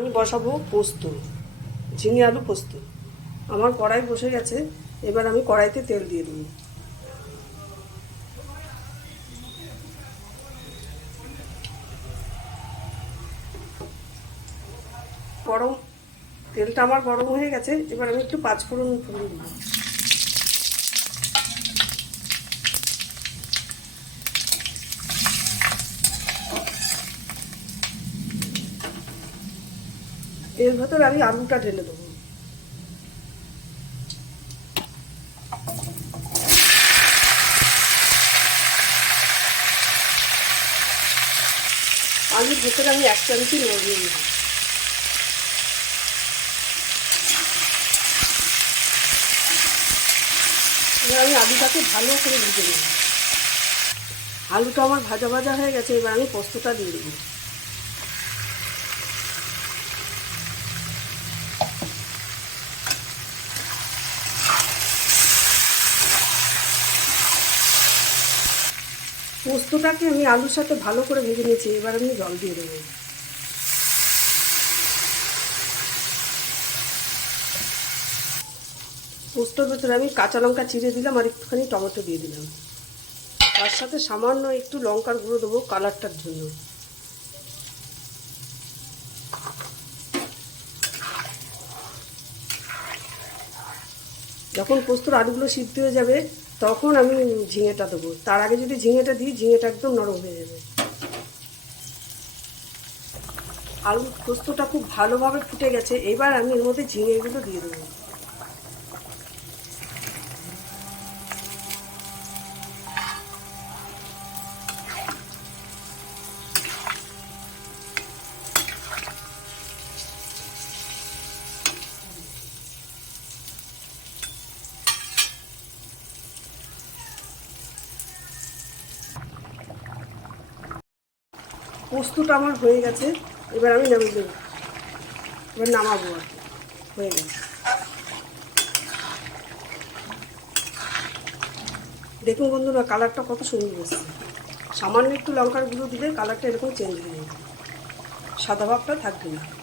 আমি বসাবো পোস্ত, ঝিঙে আলু পোস্ত। আমার কড়াই বসে গেছে, এবার আমি কড়াইতে তেল দিয়ে দেবো। গরম, তেলটা আমার গরম হয়ে গেছে, এবার আমি একটু পাঁচফোড়ন ফোড়ন দিব। এর ভেতর আমি আলুটা ঢেলে দেবো। আলুর ভেতরে আমি এক চামচি নুন দিয়ে এবার আমি আলুটাকে ভালো করে ভেজে নেব। আলুটা আমার ভাজা ভাজা হয়ে গেছে, এবার আমি পোস্তটা দিয়ে দেবো। পোস্তটাকে আমি আলুর সাথে ভালো করে ভেজে নিয়েছি, এবার আমি জল দিয়ে দেবো। পোস্তর ভেতরে আমি কাঁচা লঙ্কা চিড়ে দিলাম আর একটুখানি টমেটো দিয়ে দিলাম। তার সাথে সামান্য একটু লঙ্কার গুঁড়ো দেবো কালারটার জন্য। যখন পোস্তর আলুগুলো সিদ্ধ হয়ে যাবে তখন আমি ঝিঙেটা দেবো। তার আগে যদি ঝিঙেটা দিই, ঝিঙেটা একদম নরম হয়ে যাবে। আলু পোস্তটা খুব ভালোভাবে ফুটে গেছে। এবার আমি এর মধ্যে ঝিঙেগুলো দিয়ে দেবো। পোস্তটা আমার হয়ে গেছে, এবার আমি নামিয়ে দেবো। এবার নামাবো আর। হয়ে গেছে। দেখুন বন্ধুরা, কালারটা কত সুন্দর এসছে। সামান্য একটু লঙ্কার গুঁড়ো দিলে কালারটা এরকম চেঞ্জ হয়ে যাবে। সাদা ভাবটা থাকবে না।